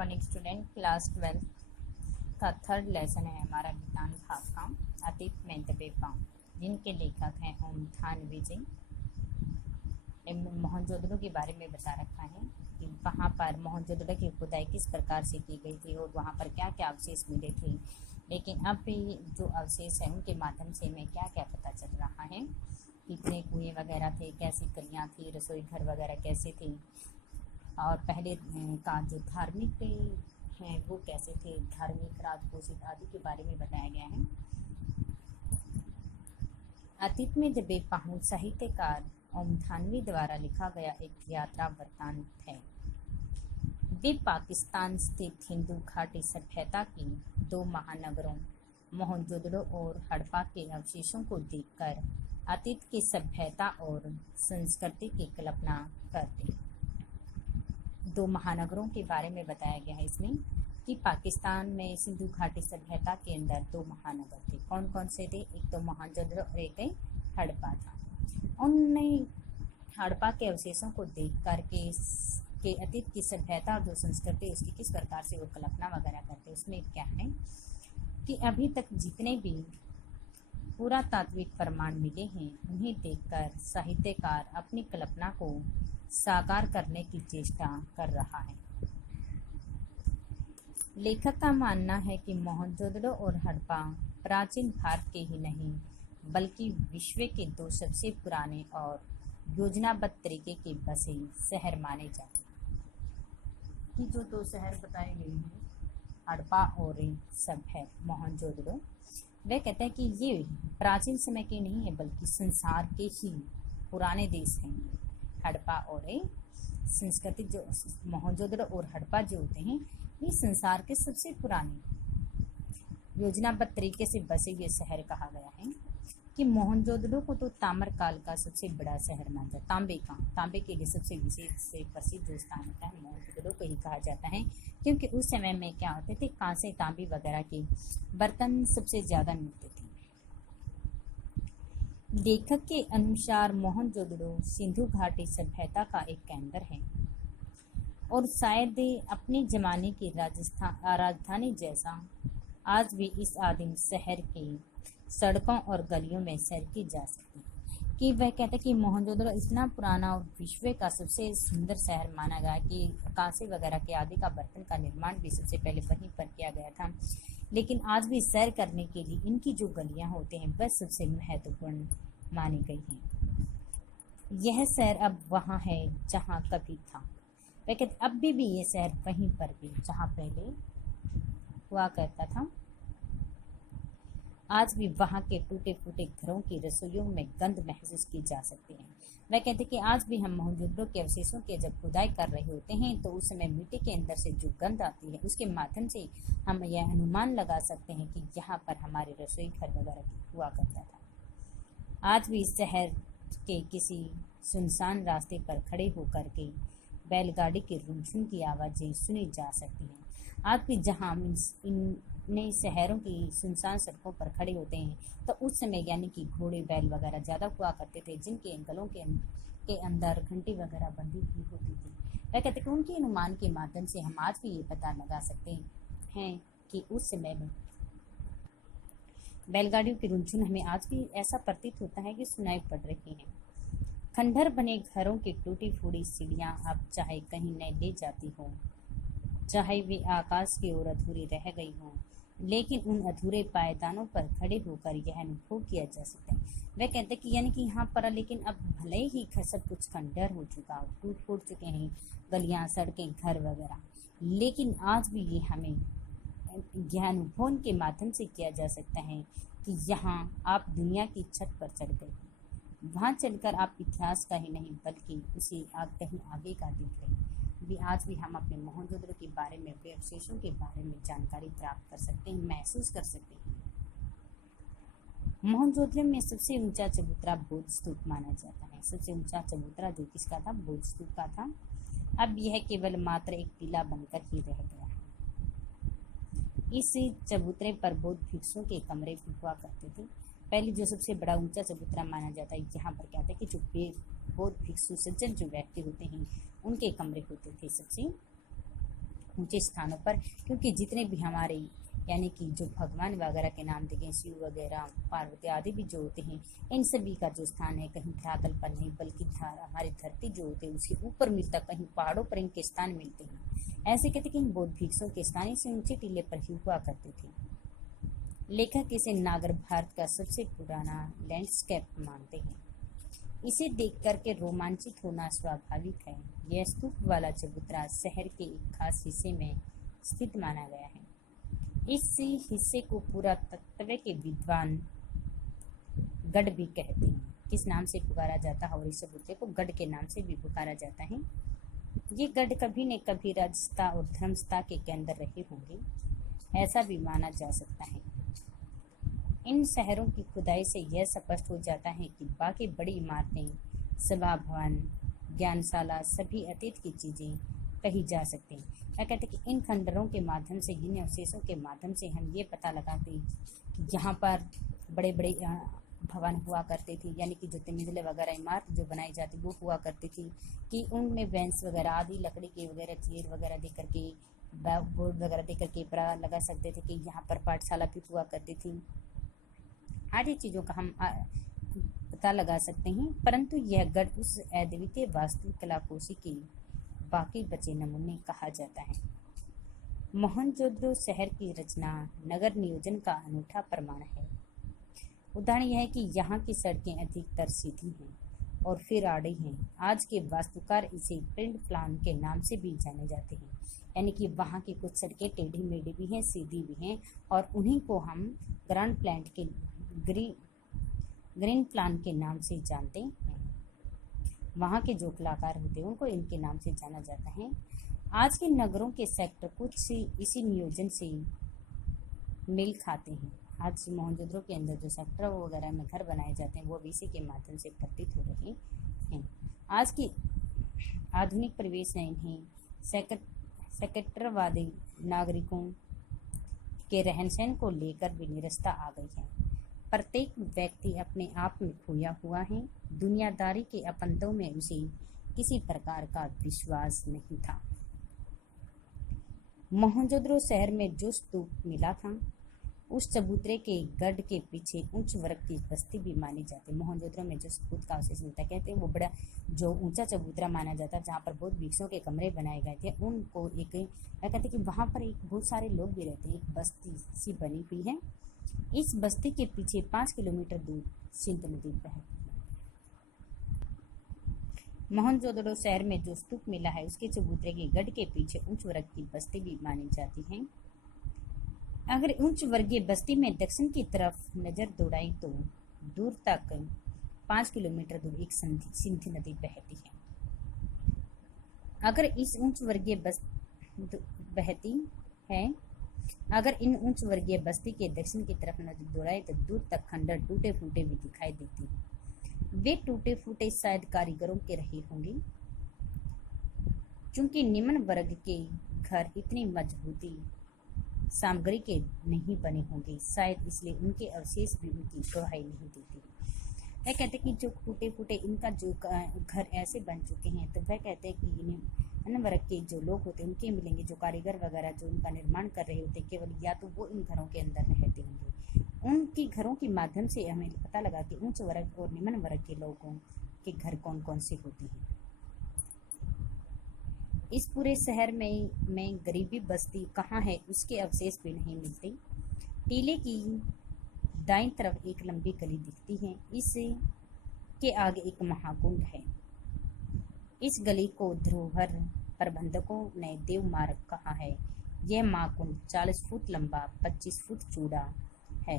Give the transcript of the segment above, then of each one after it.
Morning student, class 12 का third lesson है हमारा विज्ञान भाग का अतीत में दबे पांव, जिनके लेखक हैं ओम थान विजय। मोहनजोदड़ो के बारे में बता रखा है कि वहाँ पर मोहनजोदड़ो की खुदाई किस प्रकार से की गई थी और वहाँ पर क्या क्या अवशेष मिले थे। लेकिन अब भी जो अवशेष है उनके माध्यम से हमें क्या क्या पता चल रहा है, कितने कुएं वगैरह थे, कैसी गलियाँ थी, रसोई घर वगैरह कैसे थे, और पहले का जो धार्मिक हैं वो कैसे थे, धार्मिक राजपूषित आदि के बारे में बताया गया है। अतीत में दबे पांव साहित्यकार ओम थानवी द्वारा लिखा गया एक यात्रा वृत्तांत है। वे पाकिस्तान स्थित हिंदू घाटी सभ्यता की दो महानगरों मोहनजोदड़ो और हड़प्पा के अवशेषों को देखकर अतीत की सभ्यता और संस्कृति की कल्पना करते। दो महानगरों के बारे में बताया गया है इसमें कि पाकिस्तान में सिंधु घाटी सभ्यता के अंदर दो महानगर थे। कौन कौन से थे? एक तो मोहनजोदड़ो और एक हड़प्पा था। उनने हड़प्पा के अवशेषों को देख कर के अतीत की सभ्यता और जो संस्कृति उसकी किस प्रकार से वो कल्पना वगैरह करते। उसमें क्या है कि अभी तक जितने भी पुरातात्विक प्रमाण मिले हैं उन्हें देखकर साहित्यकार अपनी कल्पना को साकार करने की चेष्टा कर रहा है। लेखक का मानना है कि मोहनजोदड़ो और हड़प्पा प्राचीन भारत के ही नहीं बल्कि विश्व के दो सबसे पुराने और योजनाबद्ध तरीके के बसे शहर माने जाते हैं। कि जो दो शहर बताए गए हैं हड़प्पा और सब है मोहनजोदड़ो, वे कहते हैं कि ये प्राचीन समय के नहीं है बल्कि संसार के ही पुराने देश हैं। हड़प्पा और संस्कृति जो मोहनजोदड़ो और हड़प्पा जो होते हैं ये संसार के सबसे पुराने योजनाबद्ध तरीके से बसे हुए शहर कहा गया है। कि मोहनजोदड़ो को तो ताम्रकाल का सबसे बड़ा शहर माना जाता है। तांबे के लिए सबसे विशेष से प्रसिद्ध जो स्थान होता है मोहनजोदड़ो को ही कहा जाता है, क्योंकि उस समय में क्या होते थे, कांसे तांबे वगैरह के बर्तन सबसे ज्यादा मिलते थे। लेखक के अनुसार मोहनजोदड़ो सिंधु घाटी सभ्यता का एक केंद्र है और शायद अपने जमाने की राजधानी जैसा आज भी इस आदिम शहर की सड़कों और गलियों में सैर की जा सकती है। कि वह कहते हैं कि मोहनजोदड़ो इतना पुराना और विश्व का सबसे सुंदर शहर माना गया कि कांसे वगैरह के आदि का बर्तन का निर्माण भी सबसे पहले वहीं पर किया गया था। लेकिन आज भी सैर करने के लिए इनकी जो गलियां होते हैं वह सबसे महत्वपूर्ण मानी गई हैं। यह शहर अब वहाँ है जहाँ कभी था। वह कहते अब भी ये शहर वहीं पर भी जहाँ पहले हुआ करता था। आज भी वहाँ के टूटे फूटे घरों की रसोइयों में गंध महसूस की जा सकती है। वह कहते कि आज भी हम मोहनजोदड़ो के अवशेषों की जब खुदाई कर रहे होते हैं तो उस समय मिट्टी के अंदर से जो गंध आती है उसके माध्यम से हम यह अनुमान लगा सकते हैं कि यहाँ पर हमारे रसोई घर वगैरह हुआ करता था। आज भी शहर के किसी सुनसान रास्ते पर खड़े होकर के बैलगाड़ी के रुनझुन की आवाज़ें सुनी जा सकती हैं। आज भी जहाँ नए शहरों की सुनसान सड़कों पर खड़े होते हैं तो उस समय यानी कि घोड़े बैल वगैरह ज़्यादा हुआ करते थे, जिनके गलों के अंदर घंटी वगैरह बंधी हुई होती थी। वह कहते कि उनके अनुमान के माध्यम से हम आज भी ये पता लगा सकते हैं कि उस समय में बैलगाड़ियों की रुनझुन हमें आज भी ऐसा प्रतीत होता है कि सुनाई पड़ रही है। खंडहर बने घरों की टूटी फूटी सीढ़ियां अब चाहे कहीं न ले जाती हो, चाहे वे आकाश की ओर अधूरी रह गई हो, लेकिन उन अधूरे पायदानों पर खड़े होकर यह अनुभव किया जा सकता है। वह कहते हैं कि यानी कि यहाँ पर लेकिन अब भले ही सब कुछ खंडहर हो चुका हो, टूट फूट चुके हैं गलियां, सड़कें, घर वगैरह, लेकिन आज भी ये हमें यह अनुभव के माध्यम से किया जा सकता है कि यहाँ आप दुनिया की छत पर चढ़ गए। वहाँ चढ़कर आप इतिहास का ही नहीं बल्कि उसे कहीं आगे का देख रहे हैं। भी आज भी हम अपने मोहनजोदड़ो के बारे में, वे अवशेषों के बारे में जानकारी प्राप्त कर सकते हैं, महसूस कर सकते हैं। मोहनजोदड़ो में सबसे ऊंचा चबूतरा बौद्ध स्तूप माना जाता है। सबसे ऊंचा चबूतरा जो किसका था? बौद्ध स्तूप का था। अब यह केवल मात्र एक टीला बनकर ही रह गया है। इस चबूतरे पर बौद्ध भिक्षुओं के कमरे भी हुआ करते थे। पहले जो सबसे बड़ा ऊंचा चबूतरा माना जाता है, यहाँ पर क्या था कि जो बौद्ध भिक्षु सज्जन जो व्यक्ति होते हैं उनके कमरे होते थे सबसे ऊंचे स्थानों पर, क्योंकि जितने भी हमारे यानी कि जो भगवान वगैरह के नाम देखे, शिव वगैरह, पार्वती आदि भी जो होते हैं, इन सभी का जो स्थान है कहीं धरातल पर नहीं, बल्कि हमारी धरती जो होती है उसके ऊपर मिलता, कहीं पहाड़ों पर इनके स्थान मिलते हैं। ऐसे कहते कि इन बौद्ध भिक्षुओं के स्थान इसे ऊंचे टीले पर ही हुआ करते थे। लेखक इसे नागर भारत का सबसे पुराना लैंडस्केप मानते हैं। इसे देख करके रोमांचित होना स्वाभाविक है। यह स्तूप वाला चबूतरा शहर के एक खास हिस्से में स्थित माना गया है। इस हिस्से को पुरातत्व के विद्वान गढ़ भी कहते हैं। किस नाम से पुकारा जाता है, और इस चबूतरे को गढ़ के नाम से भी पुकारा जाता है। ये गढ़ कभी न कभी राजसत्ता और धर्मसत्ता के केंद्र रहे होंगे, ऐसा भी माना जा सकता है। इन शहरों की खुदाई से यह स्पष्ट हो जाता है कि बाकी बड़ी इमारतें, सभा भवन, ज्ञानशाला, सभी अतीत की चीज़ें कही जा सकती हैं। क्या कहते हैं कि इन खंडरों के माध्यम से, इन अवशेषों के माध्यम से हम ये पता लगाते कि यहाँ पर बड़े बड़े भवन हुआ करते थे, यानी कि जो तिमिंजले वगैरह इमारत जो बनाई जाती वो हुआ करती थी, कि उनमें बेंच वगैरह आदि लकड़ी के वगैरह चेयर वगैरह दे करके, बोर्ड वगैरह दे करके पता लगा सकते थे कि यहाँ पर पाठशाला भी हुआ करती थी। आदि चीज़ों का हम पता लगा सकते हैं। परंतु यह गढ़ उस अद्वितीय वास्तुकला कोशी की बाकी बचे नमूने कहा जाता है। मोहनजोदड़ो शहर की रचना नगर नियोजन का अनूठा प्रमाण है। उदाहरण यह है कि यहाँ की सड़कें अधिकतर सीधी हैं और फिर आड़ी हैं। आज के वास्तुकार इसे प्रिंट प्लान के नाम से भी जाने जाते हैं, यानी कि वहाँ की कुछ सड़कें टेढ़ी मेढ़ी भी हैं, सीधी भी हैं, और उन्हीं को हम ग्रीन प्लान के नाम से जानते हैं। वहाँ के जो कलाकार होते हैं उनको इनके नाम से जाना जाता है। आज के नगरों के सेक्टर कुछ इसी नियोजन से मेल खाते हैं। आज मोहनजोदड़ो के अंदर जो सेक्टर वगैरह में घर बनाए जाते हैं वो भी इसी के माध्यम से प्रतीत हो रहे हैं। आज की आधुनिक परिवेश ने इन्हें सेक्टरवादी नागरिकों के रहन सहन को लेकर भी निरस्ता आ गई है। प्रत्येक व्यक्ति अपने आप में खोया हुआ है। दुनियादारी के अपंदों में उसे किसी प्रकार का विश्वास नहीं था। मोहनजोदड़ो शहर में जो स्तूप मिला था उस चबूतरे के गढ़ के पीछे उच्च वर्ग की बस्ती भी मानी जाती है। मोहनजोदड़ो में जो स्तूप का अवशेष मिलता कहते हैं वो बड़ा जो ऊंचा चबूतरा माना जाता है, जहाँ पर बौद्ध भिक्षुओं के कमरे बनाए गए थे। उनको एक कहते हैं कि वहाँ पर एक बहुत सारे लोग भी रहते हैं। एक बस्ती सी बनी हुई है। इस बस्ती के पीछे 5 किलोमीटर दूर सिंध नदी बहती है। मोहनजोदड़ो शहर में जो स्तूप मिला है उसके चबूतरे के गढ़ के पीछे उच्च वर्ग की बस्ती भी मानी जाती है। अगर उच्च वर्गीय बस्ती में दक्षिण की तरफ नजर दौड़ाई तो दूर तक 5 किलोमीटर दूर एक सिंध नदी बहती है। अगर इन उच्च वर्गीय बस्ती के दक्षिण की तरफ नजर दौड़ाए तो दूर तक खंडर टूटे फूटे भी दिखाई देते हैं। वे टूटे फूटे शायद कारीगरों के रहे होंगे, चूंकि निम्न वर्ग के घर इतनी मजबूती सामग्री के नहीं बने होंगे, शायद इसलिए उनके अवशेष भी उनकी गवाही नहीं देते। वह कहते कि जो टूटे फूटे इनका जो घर ऐसे बन चुके हैं, तो वह कहते हैं कि अन्य वर्ग के जो लोग होते हैं उनके मिलेंगे, जो कारीगर वगैरह जो उनका निर्माण कर रहे होते केवल या तो वो इन घरों के अंदर रहते होंगे। उनकी घरों के माध्यम से हमें पता लगा कि उच्च वर्ग और निम्न वर्ग के लोगों के घर कौन कौन से होते हैं। इस पूरे शहर में गरीबी बस्ती कहाँ है उसके अवशेष भी नहीं मिलते। टीले की दाईं तरफ एक लंबी गली दिखती है। इसके आगे एक महाकुंड है। इस गली को धरोहर प्रबंधकों ने देव मार्ग कहा है। यह महाकुंड 40 फुट लंबा 25 फुट चौड़ा है।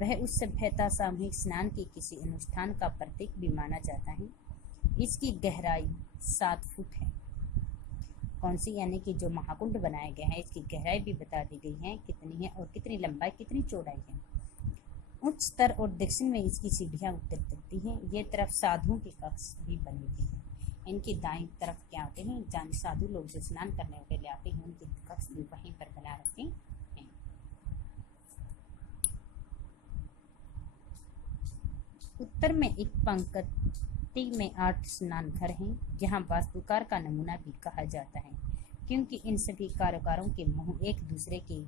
वह उस सभ्यता सामूहिक स्नान के किसी अनुष्ठान का प्रतीक भी माना जाता है। इसकी गहराई 7 फुट है। कौन सी, यानी कि जो महाकुंड बनाया गया है इसकी गहराई भी बता दी गई है कितनी है और कितनी लंबाई कितनी चौड़ाई है। उच्च स्तर और दक्षिण में इसकी सीढ़ियां उतर सकती हैं। ये तरफ साधुओं के कक्ष भी बने हुए हैं। इनकी दाईं तरफ क्या आते हैं, जान साधु लोग जो स्नान करने के लिए आते हैं उनके कक्ष भी वहीं पर बना रखे हैं। उत्तर में एक पंक्ति में 8 स्नान घर हैं। यहाँ वास्तुकार का नमूना भी कहा जाता है। क्योंकि इन सभी कारोबारों के मुंह एक दूसरे के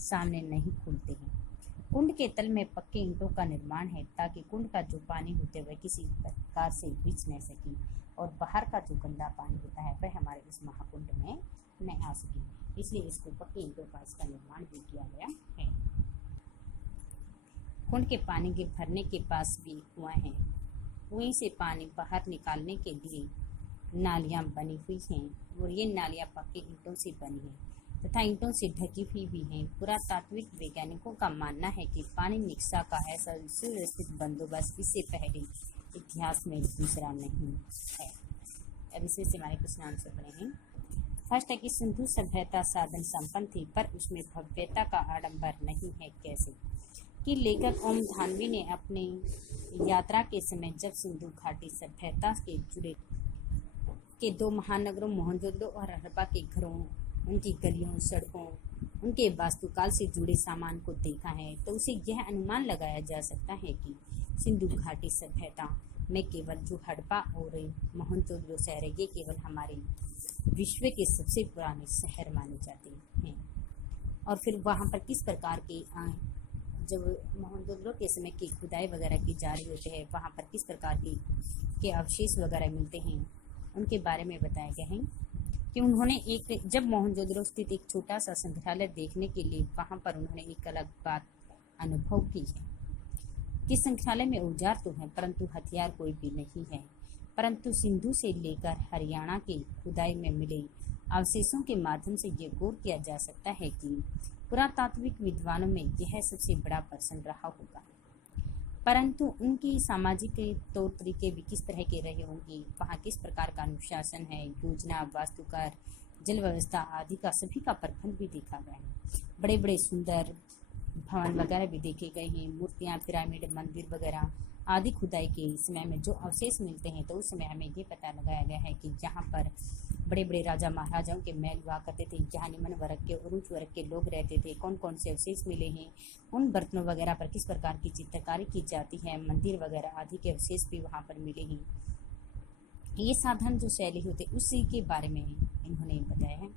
सामने नहीं खुलते हैं। कुंड के तल में पक्के ईंटों का निर्माण है ताकि कुंड का जो पानी होते हुए किसी प्रकार से बिछ न सके और बाहर का जो गंदा पानी होता है वह हमारे इस महाकुंड में न आ सके, इसलिए इसको पक्के ईंटों का इसका निर्माण भी किया गया है। कुंड के पानी के भरने के पास भी कुआं है। कुएं से पानी बाहर निकालने के लिए नालियां बनी हुई हैं और ये नालियां पक्के ईंटों से बनी हैं तथा ईंटों से ढकी हुई भी हैं। पुरातात्विक वैज्ञानिकों का मानना है कि पानी निकास का ऐसा सुव्यवस्थित बंदोबस्त इससे पहले इतिहास में दूसरा नहीं है। अब इसमें से हमारे कुछ आंसर बने हैं। फर्स्ट है कि सिंधु सभ्यता साधन संपन्न थी पर उसमें भव्यता का आडंबर नहीं है। कैसे कि लेखक ओम धानवी ने अपनी यात्रा के समय जब सिंधु घाटी सभ्यता के जुड़े के दो महानगरों मोहनजोदड़ो और हड़प्पा के घरों, उनकी गलियों, सड़कों, उनके वास्तुकाल से जुड़े सामान को देखा है तो उसे यह अनुमान लगाया जा सकता है कि सिंधु घाटी सभ्यता में केवल जो हड़प्पा और मोहनजोदड़ो शहर है ये केवल हमारे विश्व के सबसे पुराने शहर माने जाते हैं। और फिर वहाँ पर किस प्रकार के जब मोहनजोदड़ो के समय की खुदाई वगैरह की जा रही होती है वहाँ पर किस प्रकार के अवशेष वगैरह मिलते हैं उनके बारे में बताया गया है कि उन्होंने जब मोहनजोदड़ो स्थित एक छोटा सा संग्रहालय देखने के लिए वहाँ पर उन्होंने एक अलग बात अनुभव की है कि संग्रहालय में औजार तो है परंतु हथियार कोई भी नहीं है, परंतु सिंधु से लेकर हरियाणा के खुदाई में मिले अवशेषों के माध्यम से ये गौर किया जा सकता है कि पुरातात्विक विद्वानों में यह सबसे बड़ा प्रश्न रहा होगा। परंतु उनकी सामाजिक तौर तरीके भी किस तरह के रहे होंगे, वहाँ किस प्रकार का अनुशासन है, योजना, वास्तुकार, जल व्यवस्था आदि का सभी का प्रखंड भी देखा गया है। बड़े बड़े सुंदर भवन वगैरह भी देखे गए हैं, मूर्तियाँ, पिरामिड, मंदिर वगैरह आदि खुदाई के समय में जो अवशेष मिलते हैं तो उस समय हमें ये पता लगाया गया है कि जहाँ पर बड़े बड़े राजा महाराजाओं के महल हुआ करते थे, जहाँ निम्न वर्ग के और उच्च वर्ग के लोग रहते थे, कौन कौन से अवशेष मिले हैं, उन बर्तनों वगैरह पर किस प्रकार की चित्रकारी की जाती है, मंदिर वगैरह आदि के अवशेष भी वहाँ पर मिले हैं। ये साधन जो शैली होते उसी के बारे में इन्होंने बताया है।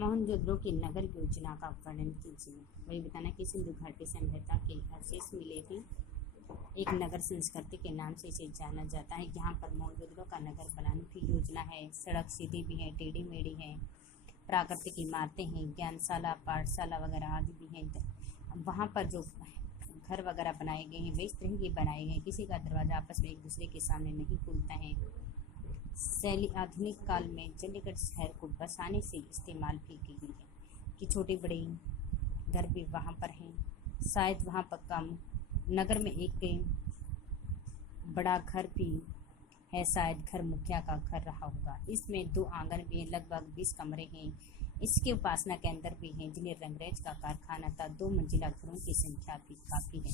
मोहनजोदड़ो की नगर योजना का वर्णन कीजिए। वही बताना कि सिंधु घाटी सभ्यता के अवशेष मिले थे। एक नगर संस्कृति के नाम से इसे जाना जाता है। यहाँ पर मोहनजोदड़ो का नगर बनाने की योजना है। सड़क सीधी भी है, टेढ़ी मेढ़ी है, प्राकृतिक इमारतें हैं, ज्ञानशाला, पाठशाला वगैरह आदि भी हैं। वहाँ पर जो घर वगैरह बनाए गए हैं वे इस तरह के बनाए गए हैं, किसी का दरवाजा आपस में एक दूसरे के सामने नहीं खुलता है। शैली आधुनिक काल में चंडीगढ़ शहर को बसाने से इस्तेमाल भी की गई है कि छोटे बड़े घर भी वहाँ पर हैं। शायद वहाँ पर कम नगर में एक बड़ा घर भी है, शायद घर मुखिया का घर रहा होगा। इसमें 2 आंगन भी हैं, लगभग 20 कमरे हैं। इसके उपासना केंद्र भी हैं जिन्हें रंगरेज का कारखाना था। 2 मंजिला घरों की संख्या भी काफ़ी है।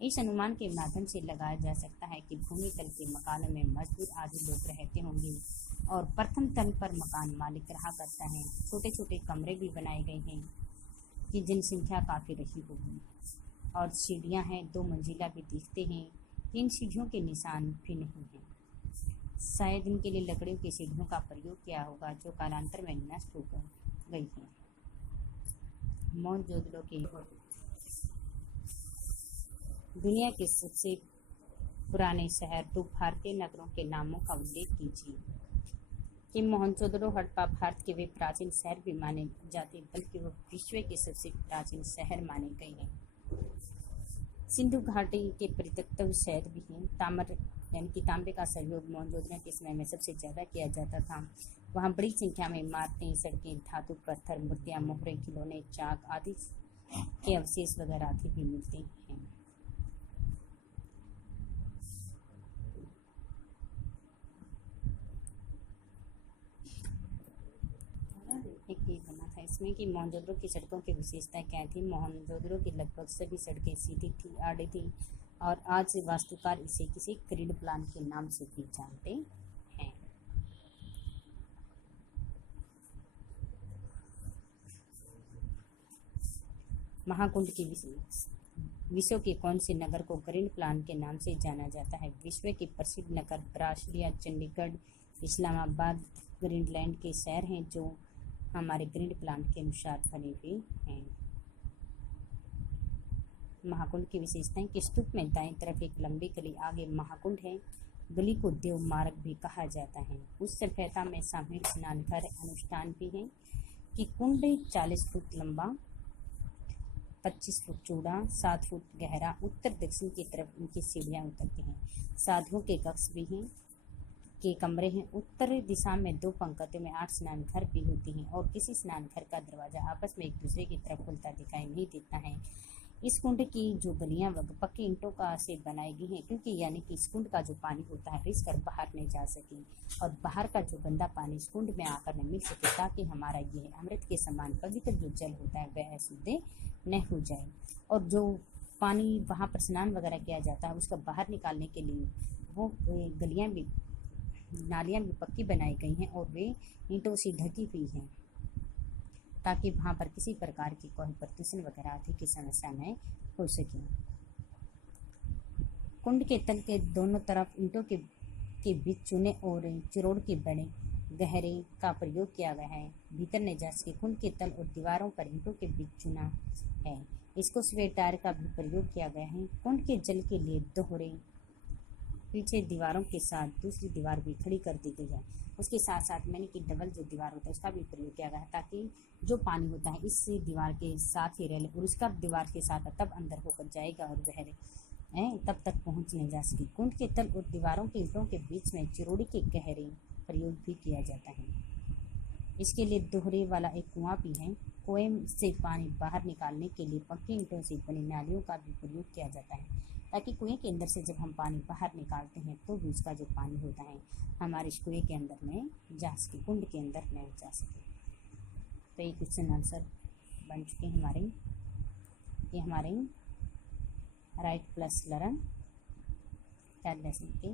इस अनुमान के माध्यम से लगाया जा सकता है कि भूमि तल के मकानों में मजदूर आदि लोग रहते होंगे और प्रथम तल पर मकान मालिक रहा करता है। छोटे छोटे कमरे भी बनाए गए हैं कि जनसंख्या काफ़ी रही होगी और सीढ़ियाँ हैं, 2 मंजिला भी दिखते हैं। 3 सीढ़ियों के निशान भी नहीं हैं। शायद इनके लिए लकड़ियों की सीढ़ियों का प्रयोग किया होगा जो कालांतर में नष्ट हो गई है। मोहनजोदड़ो के दुनिया के सबसे पुराने शहर 2 भारतीय नगरों के नामों का उल्लेख कीजिए। कि मोहनजोदड़ो, हड़प्पा भारत के वे प्राचीन शहर भी माने जाते बल्कि वो विश्व के सबसे प्राचीन शहर माने गए हैं। सिंधु घाटी के परित्यक्त शहर भी हैं। ताम्र यानी कि तांबे का सहयोग मोहनजोदड़ो के समय में सबसे ज़्यादा किया जाता था। वहाँ बड़ी संख्या में इमारतें, सड़कें, धातु पत्थर, मूर्तियाँ, मोहरें, खिलौने, चाक आदि के अवशेष वगैरह आदि भी मिलते हैं। एक ये बना था इसमें कि मोहनजोदड़ो की सड़कों की विशेषता क्या थी। मोहनजोदड़ो की लगभग सभी सड़कें सीधी थी, आड़ी थी और आज से वास्तुकार इसे किसी ग्रिड प्लान के नाम से भी जानते हैं। महाकुंड की विश्व के कौन से नगर को ग्रिड प्लान के नाम से जाना जाता है। विश्व के प्रसिद्ध नगर ब्रासिलिया, चंडीगढ़, इस्लामाबाद ग्रीनलैंड के शहर हैं जो हमारे ग्रीन प्लान के अनुसार बने हुए हैं। महाकुंड की विशेषताएं कि स्तूप में दाएं तरफ एक लंबी गली आगे महाकुंड है। गली को देव मार्ग भी कहा जाता है। उस सभ्यता में सामूहिक स्नान घर अनुष्ठान भी है कि कुंड 40 फुट लंबा, 25 फुट चौड़ा, 7 फुट गहरा, उत्तर दक्षिण की तरफ उनकी सीढ़ियां उतरती हैं। साधुओं के कक्ष भी हैं, के कमरे हैं। उत्तरी दिशा में 2 पंक्तियों में 8 स्नान घर भी होती हैं और किसी स्नान घर का दरवाजा आपस में एक दूसरे की तरफ खुलता दिखाई नहीं देता है। इस कुंड की जो गलियां पक्के ईंटों का से बनाई गई हैं, क्योंकि यानी कि इस कुंड का जो पानी होता है रिस कर बाहर नहीं जा सके और बाहर का जो गंदा पानी इस कुंड में आकर न मिल सके, ताकि हमारा ये अमृत के समान पवित्र जो जल होता है वह अशुद्ध न हो जाए। और जो पानी वहाँ पर स्नान वगैरह किया जाता है उसका बाहर निकालने के लिए वो गलियाँ भी, नालियाँ भी पक्की बनाई गई हैं और वे ईंटों से ढकी हुई हैं, ताकि वहाँ पर किसी प्रकार की कोई प्रदूषण वगैरह आदि की समस्या न हो सके। कुंड के तल के दोनों तरफ ईंटों के बीच चूने और चिरोड़ के बड़े गहरे का प्रयोग किया गया है। भीतर ने जा सके कुंड के तल और दीवारों पर ईंटों के बीच चूना है। इसको स्वेट टायर का भी प्रयोग किया गया है। कुंड के जल के लिए दोहरे पीछे दीवारों के साथ दूसरी दीवार भी खड़ी कर दी गई है। उसके साथ साथ मैंने कि डबल जो दीवार होता है उसका भी प्रयोग किया गया है, ताकि जो पानी होता है इस दीवार के साथ ही रह और उसका दीवार के साथ तब अंदर होकर जाएगा और वह तब तक पहुंच नहीं जा सकी। कुंड के तल और दीवारों के ईंटों के बीच में चिरोड़ी के गहरे प्रयोग भी किया जाता है। इसके लिए दोहरे वाला एक कुआं भी है। कुएं से पानी बाहर निकालने के लिए पक्की ईंटों से बनी नालियों का भी प्रयोग किया जाता है, ताकि कुएं के अंदर से जब हम पानी बाहर निकालते हैं तो भी उसका जो पानी होता है हमारे इस कुएं के अंदर में जा सके, कुंड के अंदर नहीं जा सके। तो ये क्वेश्चन आंसर बन चुके हैं हमारे। ये हमारे right plus learn 3rd lesson के